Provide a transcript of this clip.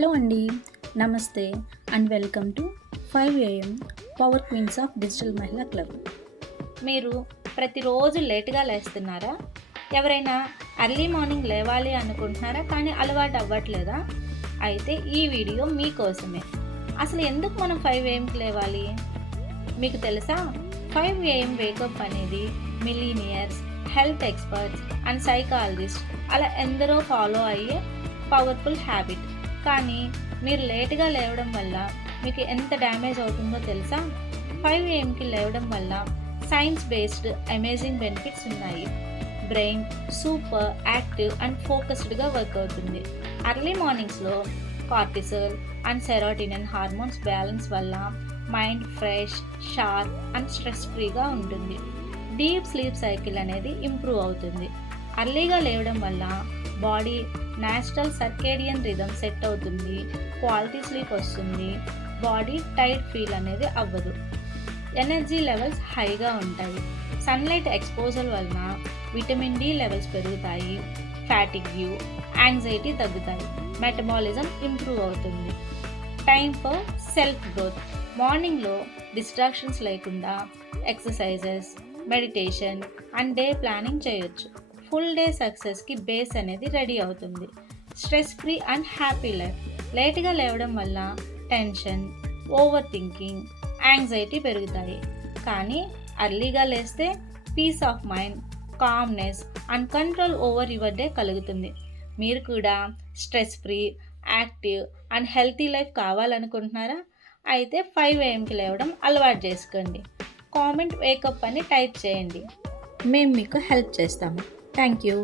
Hello అండి, నమస్తే and welcome to 5 AM power queens of digital మహిళా క్లబ్. మీరు ప్రతిరోజు లేటుగా లేస్తున్నారా? ఎవరైనా ఎర్లీ మార్నింగ్ లేవాలి అనుకుంటున్నారా కానీ అలవాటు అవ్వట్లేదా? అయితే ఈ వీడియో మీకోసమే. అసలు ఎందుకు మనం 5 AM లేవాలి? మీకు తెలుసా? 5 AM వేకప్ అనేది millionaires, health experts and psychologist అలా ఎందరో ఫాలో అయ్యే పవర్ఫుల్ హ్యాబిట్. కానీ మీరు లేటుగా లేవడం వల్ల మీకు ఎంత డ్యామేజ్ అవుతుందో తెలుసా? 5 AM లేవడం వల్ల సైన్స్ బేస్డ్ అమేజింగ్ బెనిఫిట్స్ ఉన్నాయి. బ్రెయిన్ సూపర్ యాక్టివ్ అండ్ ఫోకస్డ్గా వర్క్ అవుతుంది. అర్లీ మార్నింగ్స్లో cortisol and serotonin hormones balance వల్ల mind fresh, sharp and stress ఫ్రీగా ఉంటుంది. డీప్ స్లీప్ సైకిల్ అనేది ఇంప్రూవ్ అవుతుంది. అర్లీగా లేవడం వల్ల body natural circadian rhythm set అవుతుంది. క్వాలిటీ స్లీప్ వస్తుంది. బాడీ టైర్డ్ ఫీల్ అనేది అవ్వదు. ఎనర్జీ లెవెల్స్ హైగా ఉంటాయి. సన్లైట్ ఎక్స్పోజర్ వలన విటమిన్ డి లెవెల్స్ పెరుగుతాయి. ఫ్యాటిగ్యూ, యాంగ్జైటీ తగ్గుతాయి. మెటబాలిజం ఇంప్రూవ్ అవుతుంది. Time for self growth. మార్నింగ్లో డిస్ట్రాక్షన్స్ లేకుండా exercises, meditation and day planning చేయొచ్చు. ఫుల్ డే సక్సెస్కి బేస్ అనేది రెడీ అవుతుంది. Stress free and happy life. లేట్గా లేవడం వల్ల టెన్షన్, ఓవర్ థింకింగ్, యాంగ్జైటీ పెరుగుతాయి. కానీ అర్లీగా లేస్తే peace of mind, calmness and control over your day కలుగుతుంది. మీరు కూడా stress free, active and healthy life కావాలనుకుంటున్నారా? అయితే 5 AM లేవడం అలవాటు చేసుకోండి. కామెంట్ వేకప్ అని టైప్ చేయండి. మేము మీకు హెల్ప్ చేస్తాము. Thank you.